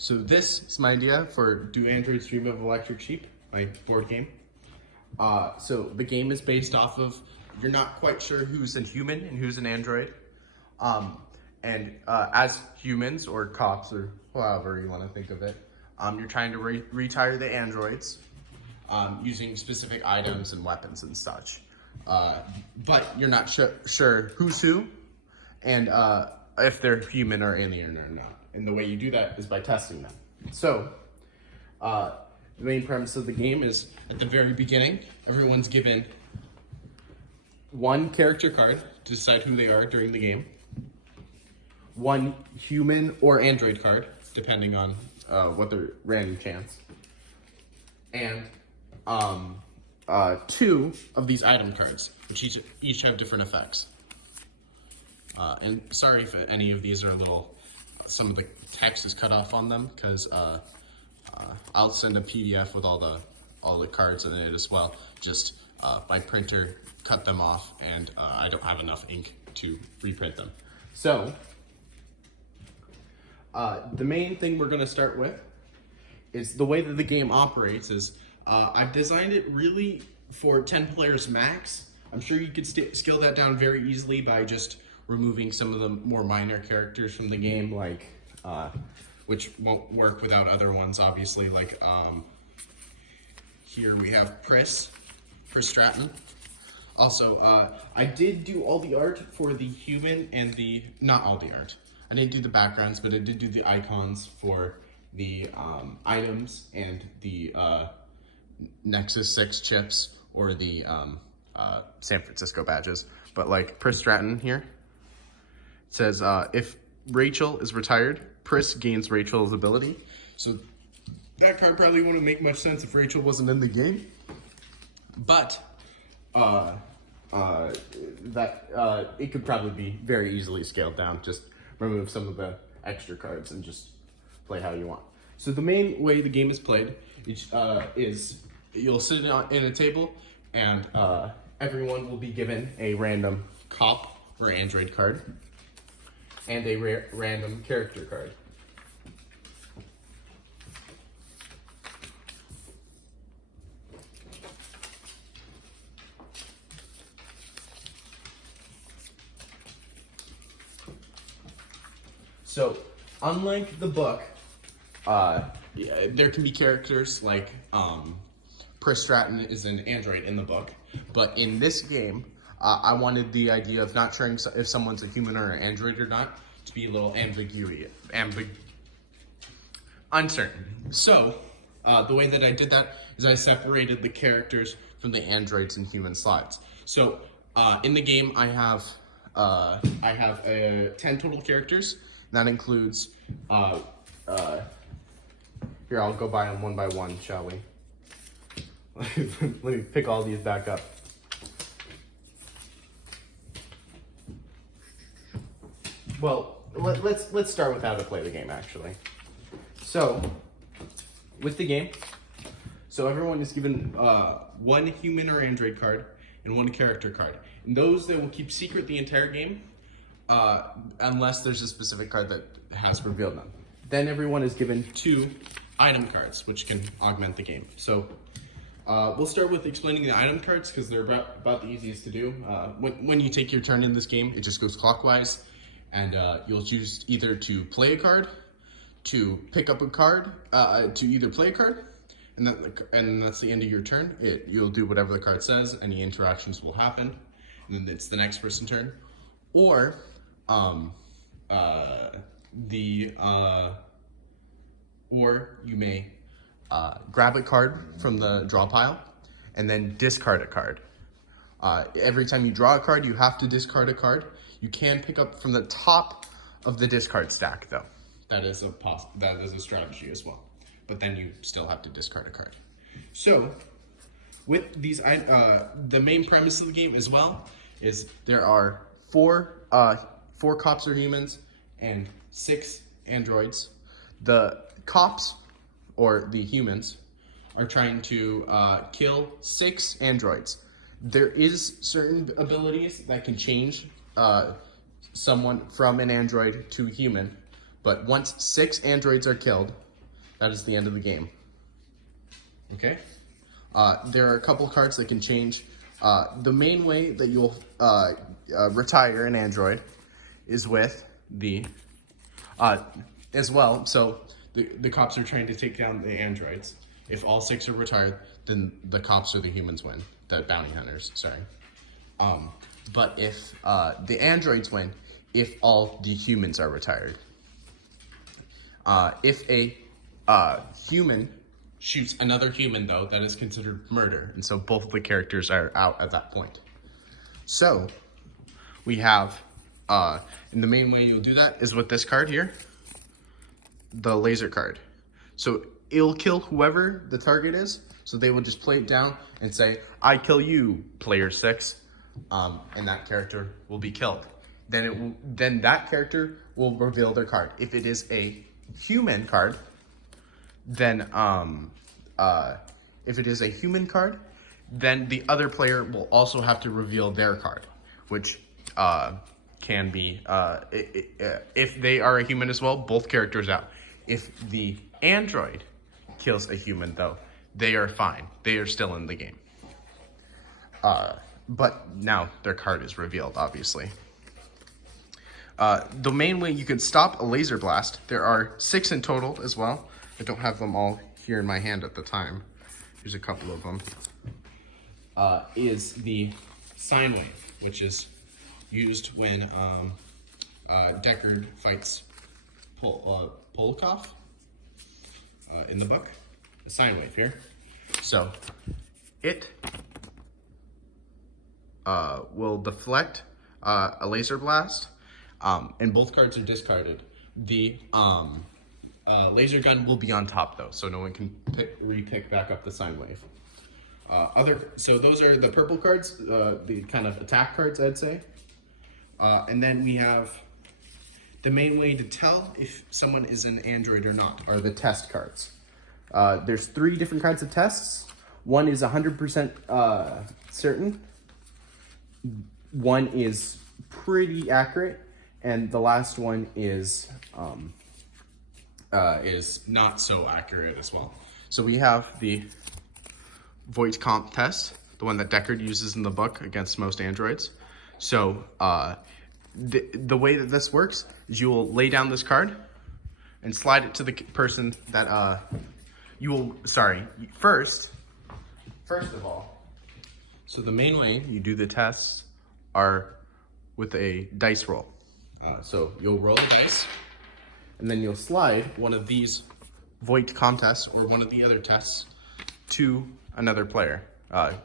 So this is my idea for Do Androids Dream of Electric Sheep, my board game. So the game is based off of, you're not quite sure who's a human and who's an android. As humans or cops or however you want to think of it, you're trying to retire the androids using specific items and weapons and such. But you're not sure who's who and if they're human or alien or not. And the way you do that is by testing them. So, the main premise of the game is at the very beginning, everyone's given one character card to decide who they are during the game, one human or android card, depending on what their random chance, and two of these item cards, which each have different effects. And sorry if any of these are a little, some of the text is cut off on them, because I'll send a PDF with all the cards in it as well. Just my printer cut them off, and I don't have enough ink to reprint them. So the main thing we're gonna start with is the way that the game operates is I've designed it really for 10 players max. I'm sure you could scale that down very easily by just removing some of the more minor characters from the game, like which won't work without other ones, obviously. Like here we have Pris Stratton. Also, I did do all the art for the human and not all the art. I didn't do the backgrounds, but I did do the icons for the items and the Nexus 6 chips or the San Francisco badges. But like Pris Stratton here, it says if Rachel is retired, Pris gains Rachel's ability. So that card probably wouldn't make much sense if Rachel wasn't in the game. But it could probably be very easily scaled down. Just remove some of the extra cards and just play how you want. So the main way the game is played is you'll sit in a table, and everyone will be given a random cop or android card and a random character card. So, unlike the book, there can be characters like Pris Stratton is an android in the book, but in this game, I wanted the idea of not sure if someone's a human or an android or not to be a little uncertain. So, the way that I did that is I separated the characters from the androids and human slides. So, in the game, I have 10 total characters. That includes, here, I'll go by them one by one, shall we? Let me pick all these back up. Well, let's start with how to play the game, actually. So, with the game, everyone is given one human or android card and one character card. And those they will keep secret the entire game, unless there's a specific card that has revealed them. Then everyone is given two item cards, which can augment the game. So we'll start with explaining the item cards because they're about the easiest to do. When you take your turn in this game, it just goes clockwise, and you'll choose either to play a card, to pick up a card, to either play a card, and that's the end of your turn. You'll do whatever the card says. Any interactions will happen, and then it's the next person's turn. Or you may grab a card from the draw pile and then discard a card. Every time you draw a card, you have to discard a card. You can pick up from the top of the discard stack, though. That is a strategy as well. But then you still have to discard a card. So, with these, the main premise of the game as well is there are four cops or humans and 6 androids. The cops, or the humans, are trying to kill 6 androids. There is certain abilities that can change someone from an android to a human, but once 6 androids are killed, that is the end of the game. Okay? There are a couple cards that can change. The main way that you'll retire an android is with the, as well, so the cops are trying to take down the androids. If all 6 are retired, then the cops or the humans win, the bounty hunters, sorry. But if the androids win, if all the humans are retired. If a human shoots another human, though, that is considered murder. And so both of the characters are out at that point. So we have, and the main way you'll do that is with this card here, the laser card. So it'll kill whoever the target is. So they will just play it down and say, I kill you, player 6. And that character will be killed. Then that character will reveal their card. If it is a human card, then if it is a human card, then the other player will also have to reveal their card, which can be, if they are a human as well, both characters out. If the android kills a human, though, they are fine. They are still in the game. But now their card is revealed, obviously. The main way you can stop a laser blast, there are 6 in total as well. I don't have them all here in my hand at the time. Here's a couple of them. Is the sine wave, which is used when Deckard fights Polkov in the book. The sine wave here. So it will deflect a laser blast, and both cards are discarded. The laser gun will be on top, though, so no one can re-pick back up the sine wave. So those are the purple cards, the kind of attack cards, I'd say. And then we have the main way to tell if someone is an android or not are the test cards. There's 3 different kinds of tests. One is 100% certain. One is pretty accurate, and the last one is not so accurate as well. So we have the Voight comp test, the one that Deckard uses in the book against most androids. So the way that this works is you will lay down this card and slide it to the person that first of all, so the main way you do the tests are with a dice roll. So you'll roll a dice, and then you'll slide one of these Voight contests or one of the other tests to another player,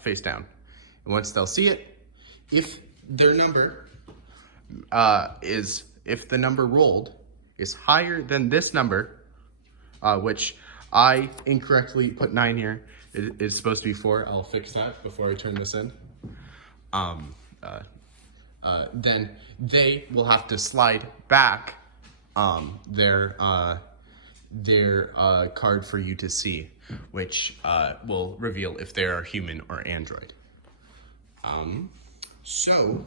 face down. And once they'll see it, if their number if the number rolled is higher than this number, which I incorrectly put 9 here, it's supposed to be 4. I'll fix that before I turn this in. Then they will have to slide back their card for you to see, which will reveal if they are human or android. So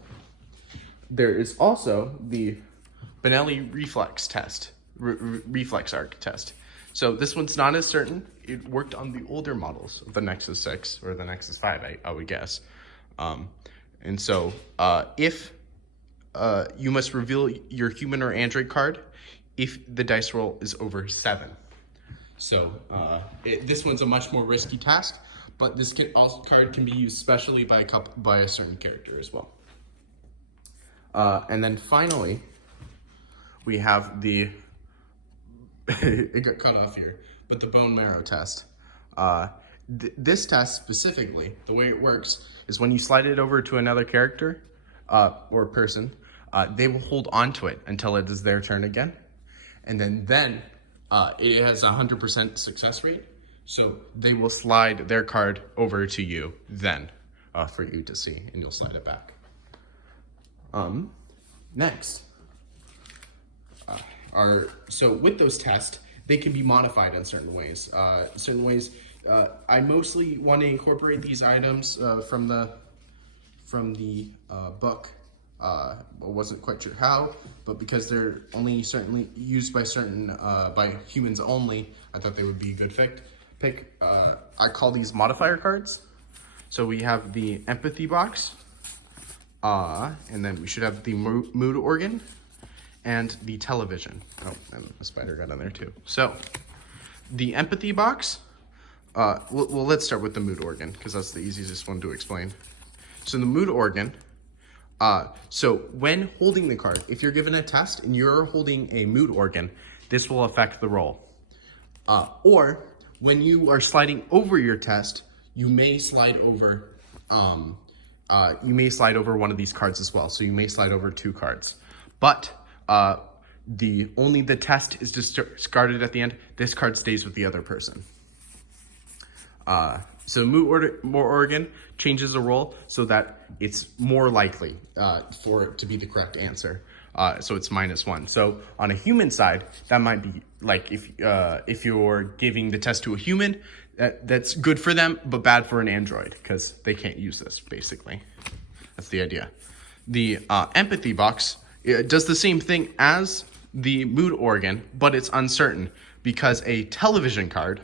there is also the Benelli reflex test, reflex arc test. So this one's not as certain. It worked on the older models of the Nexus 6 or the Nexus 5, I would guess. And so if you must reveal your human or android card if the dice roll is over 7. So this one's a much more risky task, but this card can be used specially by a certain character as well. And then finally, we have the it got cut off here, but the bone marrow test. This test specifically, the way it works is when you slide it over to another character or person, they will hold onto it until it is their turn again. And then it has a 100% success rate. So they will slide their card over to you then for you to see, and you'll slide it back. Next. So with those tests, they can be modified in certain ways. I mostly want to incorporate these items from the book wasn't quite sure how, but because they're only certainly used by by humans only, I thought they would be a good pick. I call these modifier cards. So we have the empathy box, and then we should have the mood organ and the television. Oh, and a spider got on there too. So the empathy box, well, let's start with the mood organ because that's the easiest one to explain. So the mood organ, so when holding the card, if you're given a test and you're holding a mood organ, this will affect the roll. Or when you are sliding over your test, you may slide over one of these cards as well. So you may slide over 2 cards, but the test is discarded at the end. This card stays with the other person. So mood organ changes the roll so that it's more likely for it to be the correct answer. So it's -1. So on a human side, that might be like if you're giving the test to a human, that's good for them, but bad for an android because they can't use this, basically. That's the idea. The empathy box, it does the same thing as the mood organ, but it's uncertain because a television card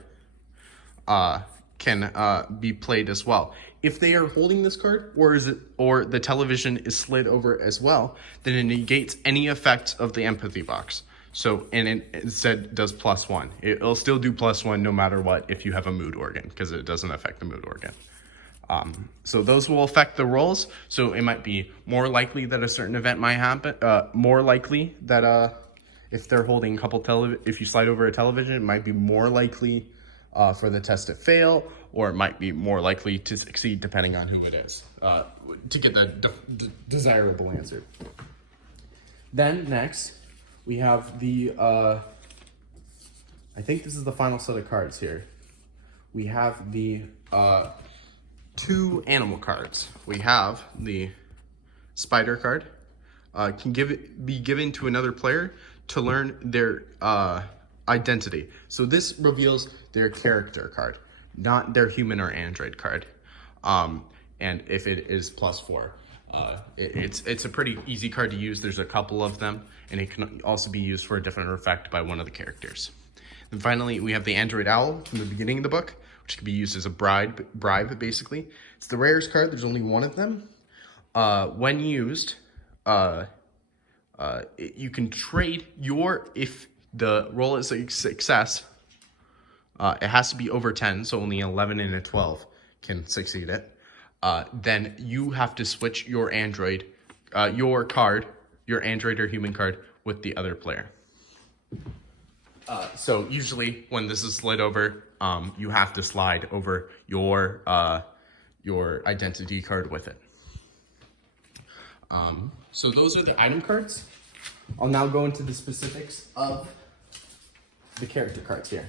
can be played as well. If they are holding this card, or the television is slid over as well, then it negates any effects of the empathy box. So, and it instead does +1. It'll still do +1 no matter what if you have a mood organ, because it doesn't affect the mood organ. So those will affect the rolls. So it might be more likely that a certain event might happen. More likely that if they're holding a couple if you slide over a television, it might be more likely for the test to fail, or it might be more likely to succeed depending on who it is, to get the desirable answer. Then next, we have the, I think this is the final set of cards here. We have the 2 animal cards. We have the spider card, can be given to another player to learn their identity. So this reveals their character card, not their human or android card. And if it is +4, it's a pretty easy card to use. There's a couple of them, and it can also be used for a different effect by one of the characters. And finally, we have the android owl from the beginning of the book, which can be used as a bribe basically. It's the rarest card. There's only 1 of them. When used, you can trade if the roll is a success, it has to be over 10, so only 11 and a 12 can succeed it. Then you have to switch your android, your android or human card with the other player. So usually when this is slid over, you have to slide over your identity card with it. So those are the item cards. I'll now go into the specifics of the character cards here.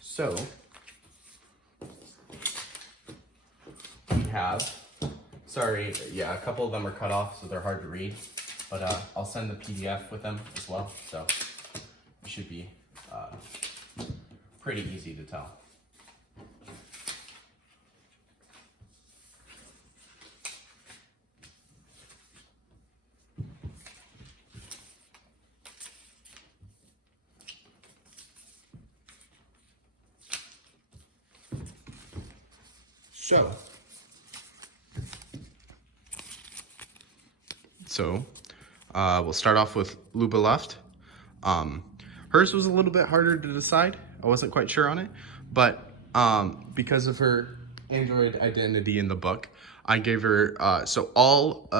So we have, a couple of them are cut off, so they're hard to read, but I'll send the PDF with them as well, so it should be pretty easy to tell. So we'll start off with Luba Luft. Hers was a little bit harder to decide. I wasn't quite sure on it, but because of her android identity in the book, I gave her, so all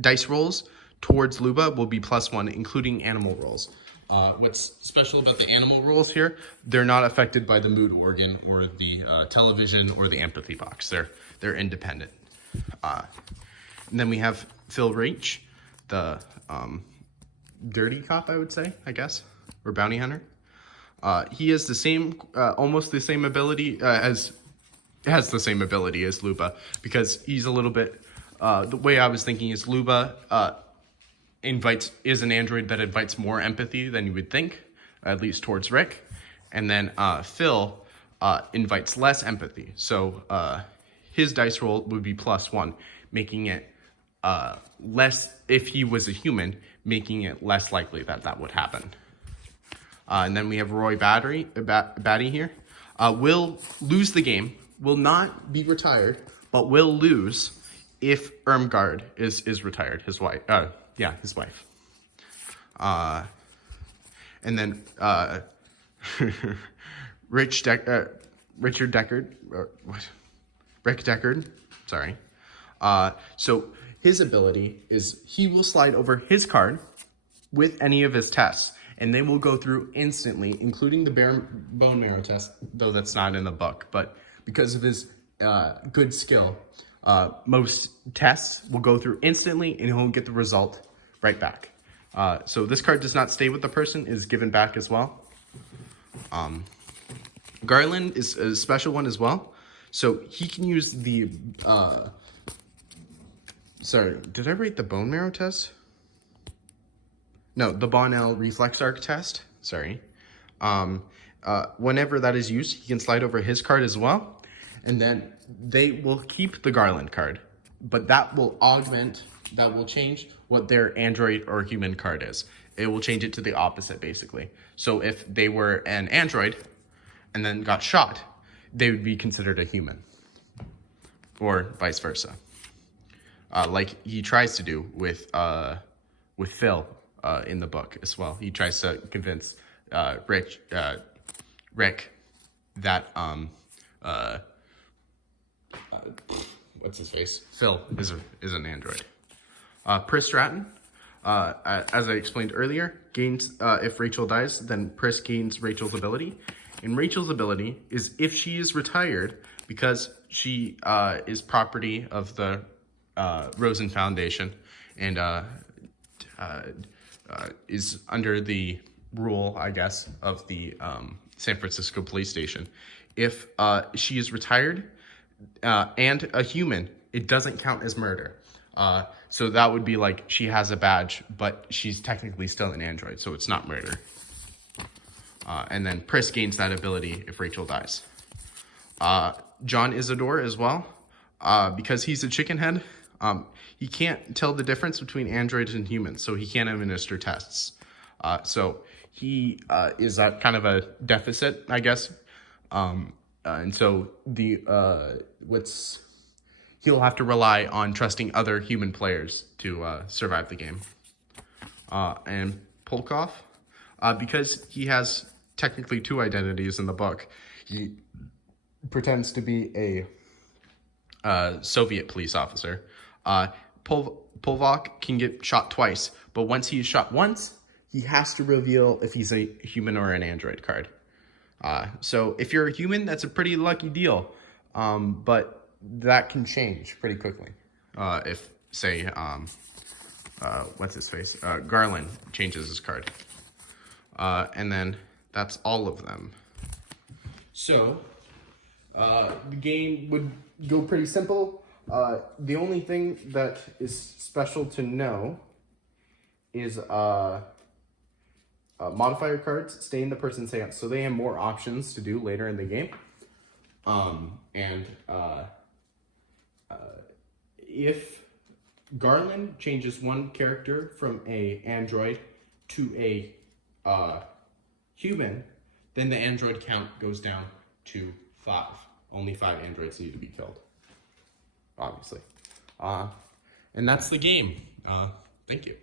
dice rolls towards Luba will be +1, including animal rolls. What's special about the animal rolls here, they're not affected by the mood organ or the television or the empathy box. They're independent. And then we have Phil Reach, the dirty cop, I would say, I guess, or bounty hunter. He has the same, almost the same ability has the same ability as Luba, because he's a little bit, the way I was thinking is Luba is an android that invites more empathy than you would think, at least towards Rick. And then Phil invites less empathy. So his dice roll would be +1, making it less if he was a human, making it less likely that that would happen. And then we have Roy Batty here. Will lose the game, will not be retired, but will lose if Irmgard is retired, his wife. His wife. And then Richard Deckard, or what? Rick Deckard, sorry. So his ability is he will slide over his card with any of his tests, and they will go through instantly, including the bone marrow test, though that's not in the book. But because of his good skill, most tests will go through instantly, and he'll get the result right back. So this card does not stay with the person, is given back as well. Garland is a special one as well. So he can use the, sorry, did I write the bone marrow test? No, the Bonnell reflex arc test, sorry. Whenever that is used, he can slide over his card as well. And then they will keep the Garland card, but that will change what their android or human card is. It will change it to the opposite, basically. So if they were an android and then got shot, they would be considered a human, or vice versa. Like he tries to do with Phil in the book as well. He tries to convince Rick that what's his face? Phil is an android. Pris Stratton, as I explained earlier, gains if Rachel dies, then Pris gains Rachel's ability. And Rachel's ability is if she is retired, because she is property of the Rosen Foundation and is under the rule, I guess, of the San Francisco police station. If she is retired and a human, it doesn't count as murder. So that would be like she has a badge, but she's technically still an android, so it's not murder. And then Pris gains that ability if Rachel dies. John Isidore as well, because he's a chicken head, he can't tell the difference between androids and humans, so he can't administer tests. So he is at kind of a deficit, I guess. And so he'll have to rely on trusting other human players to survive the game. And Polkov, because he has technically two identities in the book, he pretends to be a Soviet police officer. Polvok can get shot twice, but once he is shot once, he has to reveal if he's a human or an android card. So if you're a human, that's a pretty lucky deal, but that can change pretty quickly. If, say, what's his face? Garland changes his card. And then that's all of them. So, the game would go pretty simple. The only thing that is special to know is modifier cards stay in the person's hands, so they have more options to do later in the game. If Garland changes one character from a android to a human, then the android count goes down to 5. Only 5 androids need to be killed, obviously. And that's the game. Thank you.